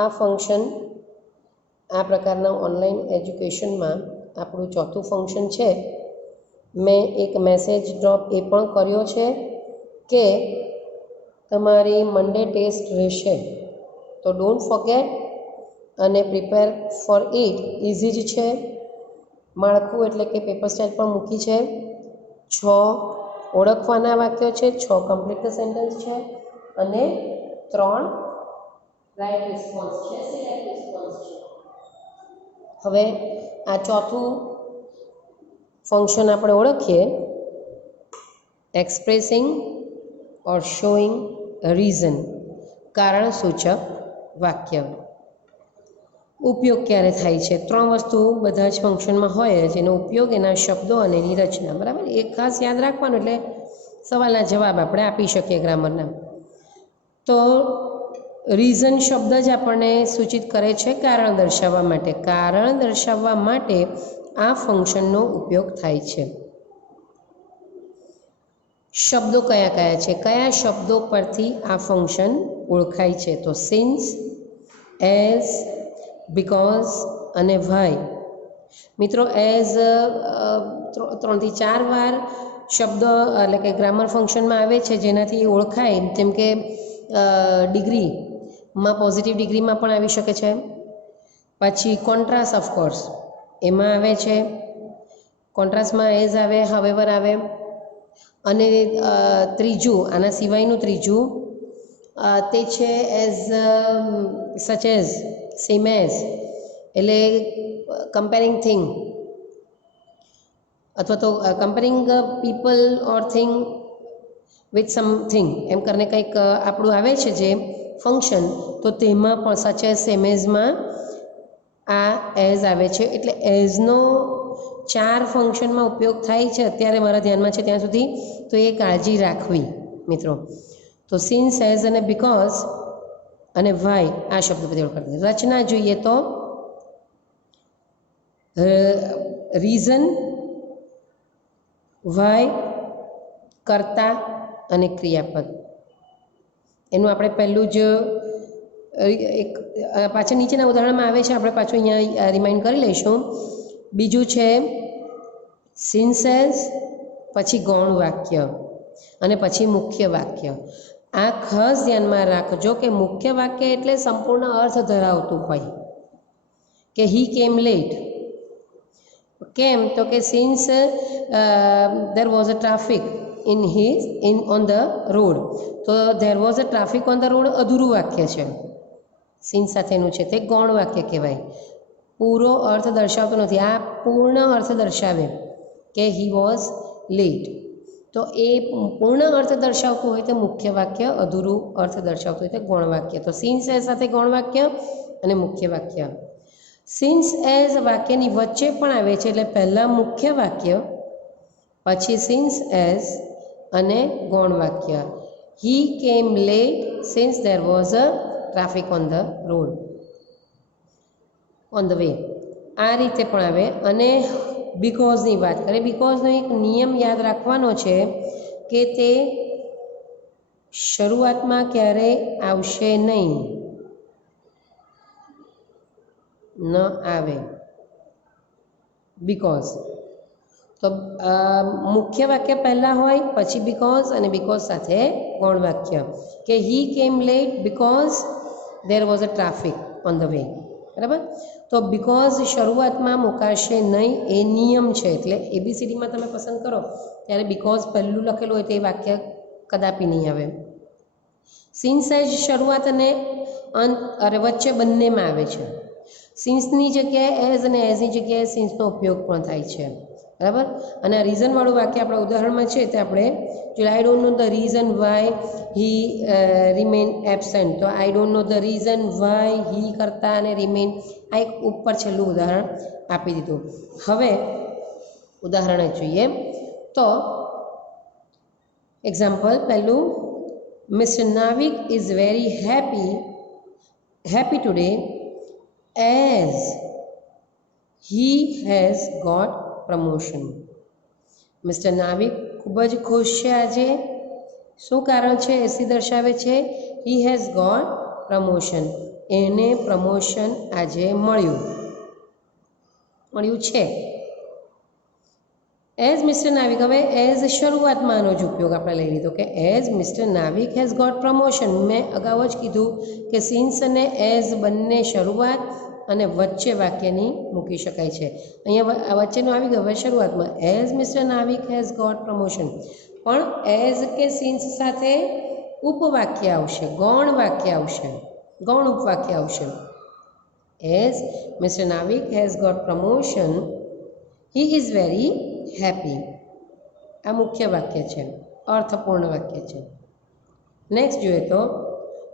આ ફંક્શન આ પ્રકારના ઓનલાઈન એજ્યુકેશનમાં આપણું ચોથું ફંક્શન છે. મેં એક મેસેજ ડ્રોપ એ પણ કર્યો છે કે તમારી મંડે ટેસ્ટ રહેશે, તો ડોન્ટ ફોરગેટ અને પ્રિપેર ફોર ઇટ. ઇઝી જ છે. માળખું એટલે કે પેપર સ્ટાઇલ પણ મૂકી છે. 6 ઓળખવાના વાક્યો છે, 6 કમ્પ્લીટ સેન્ટેન્સ છે અને 3 રાઇટ રિસ્પોન્સ છે, સિલેક્ટ રિસ્પોન્સ છે. હવે આ ચોથું ફંક્શન આપણે ઓળખીએ. એક્સપ્રેસિંગ ઓર શોઈંગ રીઝન, કારણ સૂચક વાક્ય. ઉપયોગ ક્યારે થાય છે? 3 વસ્તુ બધા જ ફંક્શનમાં હોય જ. એનો ઉપયોગ, એના શબ્દો અને એની રચના. બરાબર, એ ખાસ યાદ રાખવાનું, એટલે સવાલના જવાબ આપણે આપી શકીએ ગ્રામરના. તો રીઝન શબ્દ જ આપણને સૂચિત કરે છે કારણ દર્શાવવા માટે. કારણ દર્શાવવા માટે આ ફંક્શનનો ઉપયોગ થાય છે. શબ્દો કયા કયા છે? કયા શબ્દો પરથી આ ફંક્શન ઓળખાય છે? તો સિન્સ, એઝ, બીકોઝ અને વાય. મિત્રો, એઝ 3 થી 4 વાર શબ્દ એટલે કે ગ્રામર ફંક્શનમાં આવે છે, જેનાથી ઓળખાય. જેમ કે ડિગ્રીમાં પોઝિટિવ ડિગ્રીમાં પણ આવી શકે છે. પછી કોન્ટ્રાસ્ટ, ઓફકોર્સ એમાં આવે છે. કોન્ટ્રાસ્ટમાં એઝ આવે, હાવેવર આવે. અને ત્રીજું, આના સિવાયનું ત્રીજું તે છે as, such as, same as, એટલે કમ્પેરિંગ થિંગ અથવા તો comparing people or thing with something, એમ કરીને કંઈક આપણું આવે છે જે ફંક્શન, તો તેમાં પણ સચ એઝ, સેમ એઝમાં આ એઝ આવે છે. એટલે એઝનો 4 ફંક્શનમાં ઉપયોગ થાય છે અત્યારે મારા ધ્યાનમાં છે ત્યાં સુધી, તો એ કાળજી રાખવી મિત્રો. તો સિન્સ, એઝ અને બીકોઝ અને વાય આ શબ્દ બધી ઓળખાય. રચના જોઈએ તો રીઝન, વાય, કર્તા અને ક્રિયાપદ. એનું આપણે પહેલું જ એક પાછળ નીચેના ઉદાહરણમાં આવે છે, આપણે પાછું અહીંયા રિમાઇન્ડ કરી લઈશું. બીજું છે સિન્સ એઝ, પછી ગૌણ વાક્ય અને પછી મુખ્ય વાક્ય. આ ખાસ ધ્યાનમાં રાખજો કે મુખ્ય વાક્ય એટલે સંપૂર્ણ અર્થ ધરાવતું હોય. કે હી કેમ લેટ, કેમ તો કે since there was a traffic on the road, તો there was a traffic on the road અધૂરું વાક્ય છે, સિન્સ સાથેનું છે, તે ગૌણ વાક્ય કહેવાય. પૂરો અર્થ દર્શાવતો નથી. આ પૂર્ણ અર્થ દર્શાવે કે હી વોઝ લેટ, તો એ પૂર્ણ અર્થ દર્શાવતું હોય તો મુખ્ય વાક્ય, અધૂરું અર્થ દર્શાવતું હોય તો ગૌણ વાક્ય. તો સિન્સ એઝ સાથે ગૌણ વાક્ય અને મુખ્ય વાક્ય. સિન્સ એઝ વાક્યની વચ્ચે પણ આવે છે, એટલે પહેલાં મુખ્ય વાક્ય, પછી સિન્સ એઝ અને ગૌણ વાક્ય. He came late since there was a traffic on the road, on the way. આ રીતે પણ આવે. અને બીકોઝની વાત કરીએ. બીકોઝનો એક નિયમ યાદ રાખવાનો છે કે તે શરૂઆતમાં ક્યારેય આવશે નહીં, ન આવે. બીકોઝ તો મુખ્ય વાક્ય પહેલાં હોય, પછી બીકોઝ અને બીકોઝ સાથે ગૌણ વાક્ય. કે he came late because there was a traffic on the way. બરાબર, તો બીકોઝ શરૂઆતમાં મુકાશે નહીં, એ નિયમ છે. એટલે એબીસીડીમાં તમે પસંદ કરો ત્યારે બીકોઝ પહેલું લખેલું હોય તે વાક્ય કદાપી નહીં આવે. સિન્સ એઝ શરૂઆત અને અંત અરે વચ્ચે બંનેમાં આવે છે. સિન્સની જગ્યાએ એઝ અને એઝની જગ્યાએ સિન્સનો ઉપયોગ પણ થાય છે. બરાબર, અને આ રીઝનવાળું વાક્ય આપણા ઉદાહરણમાં છે તે આપણે જો I don't know the reason why he remain absent, તો I don't know the reason why he કરતા અને રિમેન, આ એક ઉપર છેલ્લું ઉદાહરણ આપી દીધું. હવે ઉદાહરણ જોઈએ તો એક્ઝામ્પલ પહેલું, mister Navik is very happy today as he has got promotion. Mister Navik ખૂબ જ ખુશ છે આજે. શું કારણ છે? એસી દર્શાવે છે હી હેઝ ગોટ પ્રમોશન. એને પ્રમોશન આજે મળ્યું છે. એઝ મિસ્ટર નાવિક, હવે એઝ શરૂઆતમાં આનો જ ઉપયોગ આપણે લઈ લીધો કે as mister Navik has got promotion. મેં અગાઉ જ કીધું કે સિન્સ અને એઝ બંને શરૂઆત અને વચ્ચે વાક્યની મૂકી શકાય છે. અહીંયા વચ્ચેનું આવી ગયું. હવે શરૂઆતમાં as mister Navik has got promotion, પણ એઝ કે સિન્સ સાથે ઉપવાક્ય આવશે, ગૌણ વાક્ય આવશે, ગૌણ ઉપવાક્ય આવશે. As mister Navik has got promotion he is very happy. આ મુખ્ય વાક્ય છે, અર્થપૂર્ણ વાક્ય છે. નેક્સ્ટ જોઈએ તો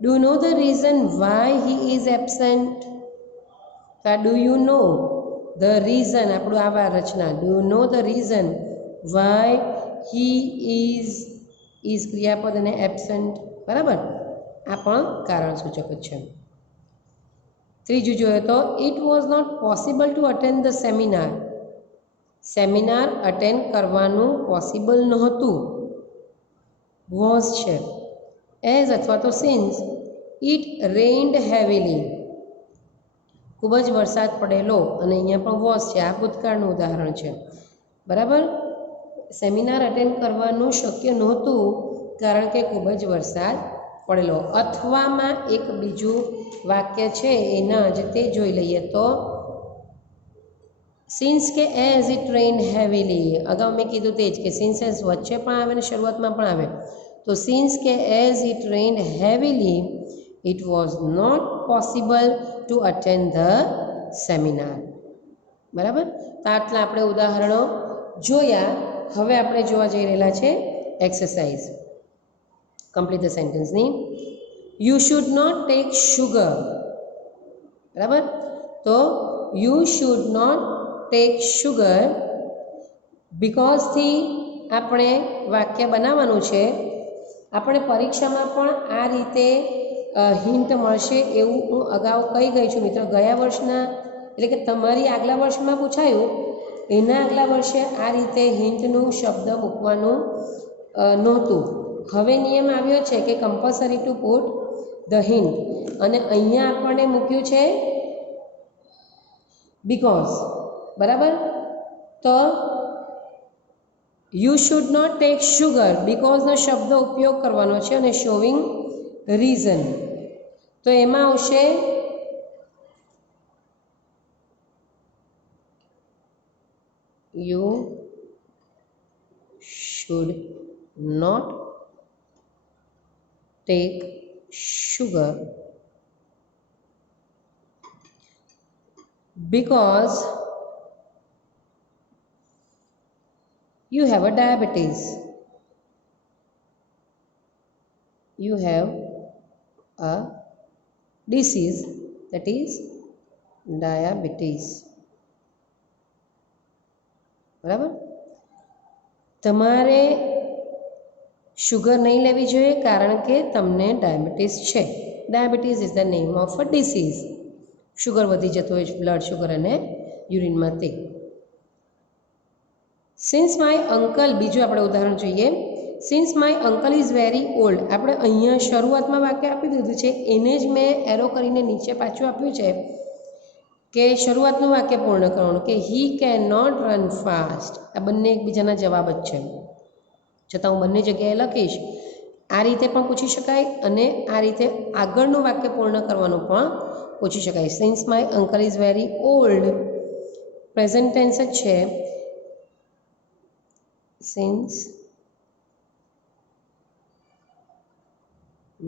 do know the reason why he is absent. Do you know the reason, આપણું આવા રચના, do know the reason why he is ક્રિયાપદ અને એબસેન્ટ, બરાબર. આ પણ કારણ સૂચક જ છે. ત્રીજું જોઈએ તો it was not possible to attend the seminar. Seminar attend કરવાનું પોસિબલ નહોતું, વોઝ છે. એઝ અથવા તો સિન્સ ઇટ રેઇન્ડ હેવીલી, ખૂબ જ વરસાદ પડેલો, અને અહીંયા પણ વોઝ છે. આ ભૂતકાળનું ઉદાહરણ છે, બરાબર. સેમિનાર અટેન્ડ કરવાનું શક્ય નહોતું કારણ કે ખૂબ જ વરસાદ પડેલો. અથવામાં એક બીજું વાક્ય છે, એના જ તે જોઈ લઈએ તો સિન્સ કે એઝ ઇટ રેઇન્ડ હેવીલી. અગાઉ મેં કીધું તે જ કે સિન્સ એઝ વચ્ચે પણ આવે ને શરૂઆતમાં પણ આવે. તો સિન્સ કે as it rained heavily it was not possible to attend the seminar. બરાબર. તો આટલા આપણે ઉદાહરણો જોયા. હવે આપણે જોવા જઈ રહેલા છે એક્સરસાઇઝ. કમ્પ્લીટ ધ સેન્ટેન્સની. You should not take sugar. બરાબર. તો you should not take sugar બીકોઝથી આપણે વાક્ય બનાવવાનું છે. આપણે પરીક્ષામાં પણ આ રીતે હિન્ટ મળશે એવું હું અગાઉ કહી ગઈ છું મિત્રો. ગયા વર્ષના એટલે કે તમારી આગલા વર્ષમાં પૂછાયું એના આગલા વર્ષે આ રીતે હિન્ટનું શબ્દ મૂકવાનું નહોતું. હવે નિયમ આવ્યો છે કે compulsory to put the hint, અને અહીંયા આપણને મૂક્યું છે બીકોઝ. બરાબર. તો you should not take sugar બીકોઝનો શબ્દ ઉપયોગ કરવાનો છે અને શોવિંગ રીઝન. તો એમાં આવશે you should not take sugar because you have a diabetes. You have a disease, that is diabetes. બરાબર. તમારે શુગર નહીં લેવી જોઈએ કારણ કે તમને ડાયાબિટીસ છે. Diabetes is the name of a disease. Sugar વધી જતો હોય બ્લડ શુગર અને યુરિનમાં તે. સિન્સ માય અંકલ, બીજું આપણે ઉદાહરણ જોઈએ. Since my uncle is very old. આપણે અહીંયા શરૂઆતમાં વાક્ય આપી દીધું છે, એને જ મેં એરો કરીને નીચે પાછું આપ્યું છે કે શરૂઆતનું વાક્ય પૂર્ણ કરવાનું કે he can not run fast. આ બંને એકબીજાના જવાબ જ છે, છતાં હું બંને જગ્યાએ લખીશ. આ રીતે પણ પૂછી શકાય અને આ રીતે આગળનું વાક્ય પૂર્ણ કરવાનું પણ પૂછી શકાય. Since my uncle is very old present tense જ છે. Since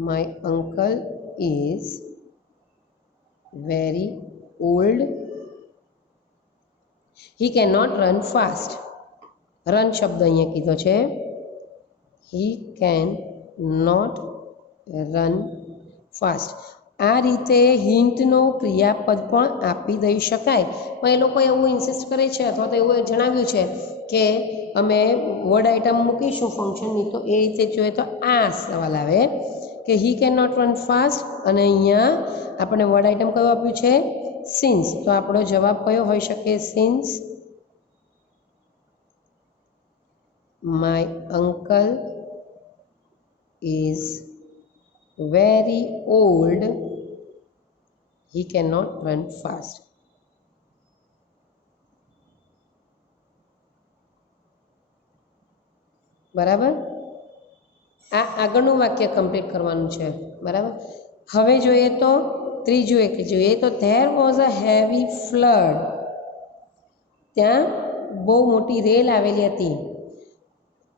my uncle is very old he can not run fast. Run શબ્દ અહીંયા કીધો છે. He can not run fast. આ રીતે હિન્ટનો ક્રિયાપદ પણ આપી દઈ શકાય, પણ એ લોકો એવું ઇન્સિસ્ટ કરે છે અથવા તો એવું જણાવ્યું છે કે અમે વર્ડ આઇટમ મૂકીશું ફંક્શનની. તો એ રીતે જોઈએ તો આ સવાલ આવે કે he can not run fast, અને અહીંયા આપણે વર્ડ આઇટમ કયું આપ્યું છે? સિન્સ. તો આપણો જવાબ કયો હોઈ શકે? Since my uncle is very old he cannot run fast. બરાબર, આ આગળનું વાક્ય કમ્પ્લીટ કરવાનું છે. બરાબર, હવે જોઈએ તો ત્રીજું એક જોઈએ તો there was a heavy flood. ત્યાં બહુ મોટી રેલ આવેલી હતી.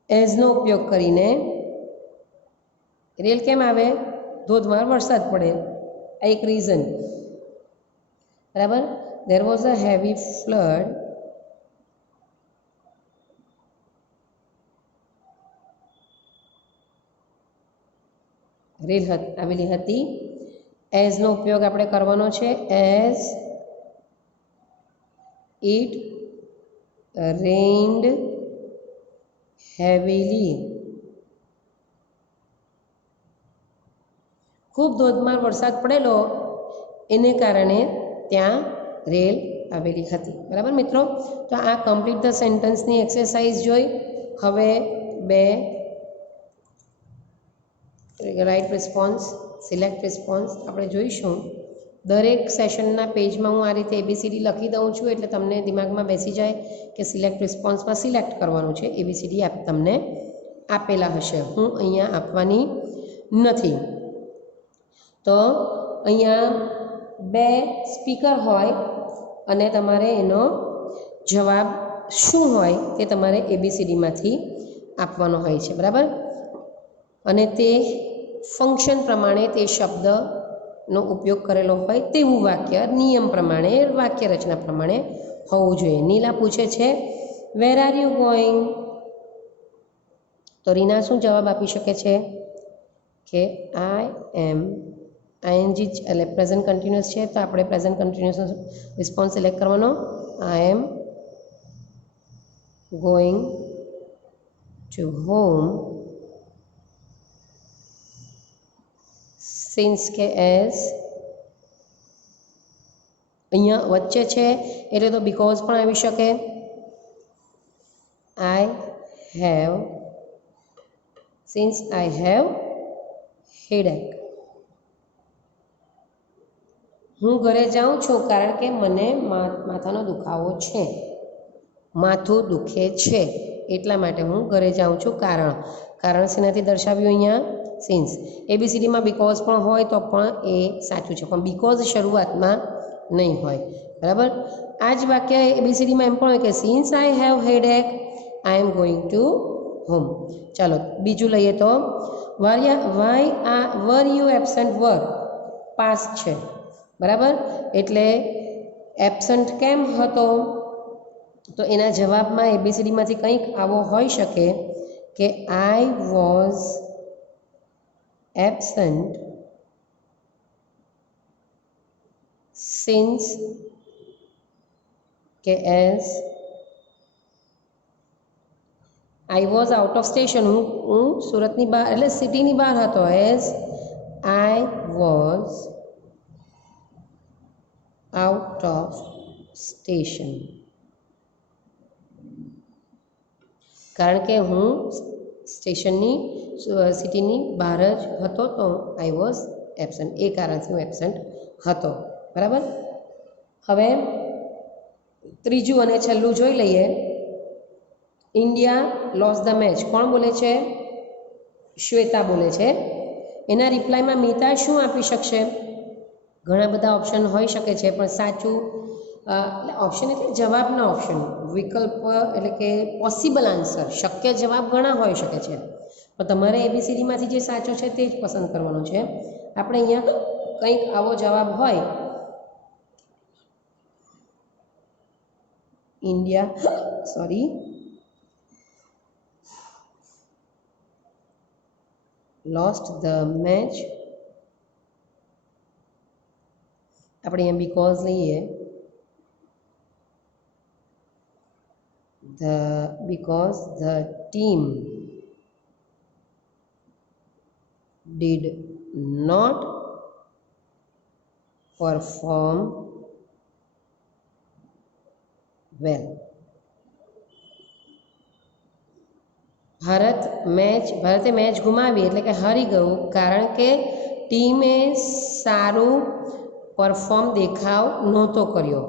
એઝનો ઉપયોગ કરીને. રેલ કેમ આવે? ધોધમાર વરસાદ પડે, આ એક રીઝન. બરાબર, there was a heavy flood રેલ આવેલી હતી. એઝનો ઉપયોગ આપણે કરવાનો છે. As it rained heavily. ખૂબ ધોધમાર વરસાદ પડેલો એને કારણે ત્યાં રેલ આવેલી હતી. બરાબર મિત્રો, તો આ કમ્પ્લીટ ધ સેન્ટન્સની એક્સરસાઇઝ જોઈ. હવે બે રાઇટ રિસ્પોન્સ, સિલેક્ટ રિસ્પોન્સ આપણે જોઈશું. દરેક સેશનના પેજમાં હું આ રીતે ABCD લખી દઉં છું, એટલે તમને દિમાગમાં બેસી જાય કે સિલેક્ટ રિસ્પોન્સમાં સિલેક્ટ કરવાનું છે. ABCD તમને આપેલા હશે, હું અહીંયા આપવાની નથી. તો અહીંયા બે સ્પીકર હોય અને તમારે એનો જવાબ શું હોય તે તમારે ABCDમાંથી આપવાનો હોય છે. બરાબર, અને તે ફંક્શન પ્રમાણે તે શબ્દનો ઉપયોગ કરેલો હોય તેવું વાક્ય નિયમ પ્રમાણે, વાક્ય રચના પ્રમાણે હોવું જોઈએ. નીલા પૂછે છે વેર આર યુ ગોઈંગ? તો રીના શું જવાબ આપી શકે છે કે આઈ એમ. આઈએનજી એટલે પ્રેઝન્ટ કન્ટિન્યુઅસ છે, તો આપણે પ્રેઝન્ટ કન્ટિન્યુઅસનો રિસ્પોન્સ સિલેક્ટ કરવાનો. I am going to home since કે એઝ અહીંયા વચ્ચે છે એટલે તો બીકોઝ પણ આવી શકે. I have, since I have headache. હું ઘરે જાઉં છું કારણ કે મને માથાનો દુખાવો છે. માથું દુખે છે એટલા માટે હું ઘરે જાઉં છું. કારણ શેનાથી દર્શાવ્યું અહીંયા? સિન્સ. ABCDમાં બીકોઝ પણ હોય તો પણ એ સાચું છે, પણ બીકોઝ શરૂઆતમાં નહીં હોય. બરાબર, આ જ વાક્ય ABCDમાં એમ પણ હોય કે since I have headache I am going to home. ચાલો બીજું લઈએ તો were you absent. Were past છે. બરાબર, એટલે એબસન્ટ કેમ હતો? તો એના જવાબમાં ABCDમાંથી કંઈક આવો હોઈ શકે કે આઈ વોઝ એબસન્ટ સિન્સ કે as I was out of station. હું સુરતની બહાર એટલે સિટીની બહાર હતો. As I was out of station. કારણ કે હું સ્ટેશનની સિટીની બહાર જ હતો, તો આઈ વોઝ એબસન્ટ. એ કારણથી હું એબસન્ટ હતો. બરાબર, હવે ત્રીજું અને છેલ્લું જોઈ લઈએ. India lost the match. કોણ બોલે છે? શ્વેતા બોલે છે. એના રિપ્લાયમાં મીતા શું આપી શકશે? ઘણા બધા ઓપ્શન હોઈ શકે છે, પણ સાચું ઓપ્શન એટલે જવાબના ઓપ્શન, વિકલ્પ એટલે કે પોસિબલ આન્સર, શક્ય જવાબ ઘણા હોઈ શકે છે, પણ તમારે ABCDમાંથી જે સાચો છે તે જ પસંદ કરવાનો છે. આપણે અહીંયા કંઈક આવો જવાબ હોય, ઇન્ડિયા lost the match. આપણે અહીંયા બીકોઝ લઈએ. because the team did not perform well. ભારતે મેચ ગુમાવી એટલે કે હારી ગયું કારણ કે ટીમે સારું પરફોર્મ દેખાવ નહોતો કર્યો.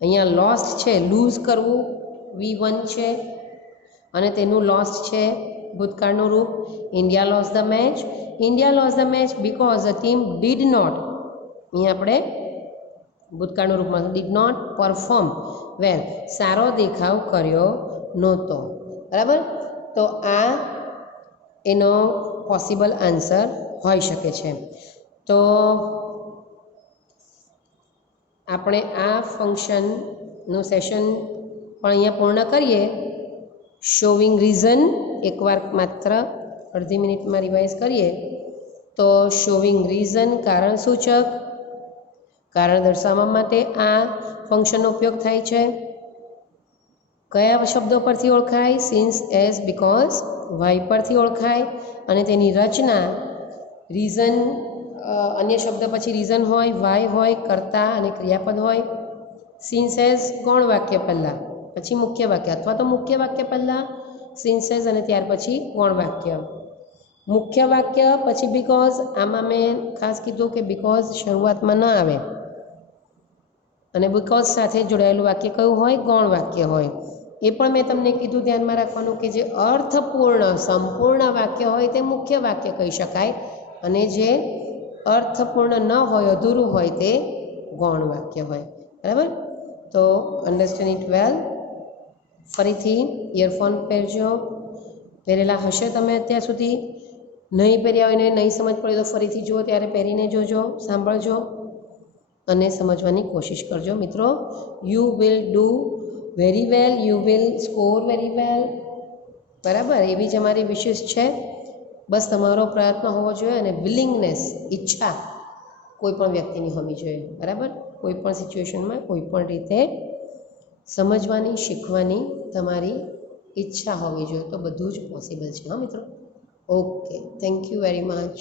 અહીંયા લોસ્ટ છે, લૂઝ કરવું V1 છે અને તેનું લોસ્ટ છે ભૂતકાળનું રૂપ. India lost the match. India lost the match because the team did not, અહીંયા આપણે ભૂતકાળનું રૂપમાં ડીડ નોટ પરફોર્મ વેલ, સારો દેખાવ કર્યો નહોતો. બરાબર, તો આ એનો પોસિબલ આન્સર હોઈ શકે છે. તો આપણે આ ફંક્શનનું સેશન પણ અહીંયા પૂર્ણ કરીએ. શોવિંગ રીઝન એકવાર માત્ર અડધી મિનિટમાં રિવાઇઝ કરીએ તો શોવિંગ રીઝન કારણ સૂચક, કારણ દર્શાવવા માટે આ ફંક્શનનો ઉપયોગ થાય છે. કયા શબ્દો પરથી ઓળખાય? સિન્સ, એઝ, બીકોઝ, વાય પરથી ઓળખાય. અને તેની રચના રીઝન, અન્ય શબ્દ પછી રીઝન હોય, વાય હોય, કર્તા અને ક્રિયાપદ હોય. સિન્સ એઝ ગૌણ વાક્ય પહેલાં, પછી મુખ્ય વાક્ય, અથવા તો મુખ્ય વાક્ય પહેલાં સિન્સ એઝ અને ત્યાર પછી ગૌણ વાક્ય. મુખ્ય વાક્ય પછી બીકોઝ. આમાં મેં ખાસ કીધું કે બીકોઝ શરૂઆતમાં ન આવે અને બીકોઝ સાથે જોડાયેલું વાક્ય કયું હોય? ગૌણ વાક્ય હોય. એ પણ મેં તમને કીધું ધ્યાનમાં રાખવાનું કે જે અર્થપૂર્ણ સંપૂર્ણ વાક્ય હોય તે મુખ્ય વાક્ય કહી શકાય અને જે અર્થપૂર્ણ ન હોય, અધૂરું હોય તે ગૌણ વાક્ય હોય. બરાબર, તો અન્ડરસ્ટેન્ડ ઇટ વેલ. ફરીથી ઇયરફોન પહેરજો, પહેરેલા હશે તમે અત્યાર સુધી. નહીં પહેર્યા હોય ને નહીં સમજ પડે તો ફરીથી જુઓ, ત્યારે પહેરીને જોજો, સાંભળજો અને સમજવાની કોશિશ કરજો. મિત્રો, you will do very well, you will score very well. બરાબર, એવી જ અમારી વિશેષ છે. બસ તમારો પ્રયત્ન હોવો જોઈએ અને વિલિંગનેસ, ઈચ્છા કોઈ પણ વ્યક્તિની હોવી જોઈએ. બરાબર, કોઈ પણ સિચ્યુએશનમાં કોઈ પણ રીતે સમજવાની, શીખવાની તમારી ઈચ્છા હોવી જોઈએ, તો બધું જ પોસિબલ છે. હા મિત્રો, okay, thank you very much.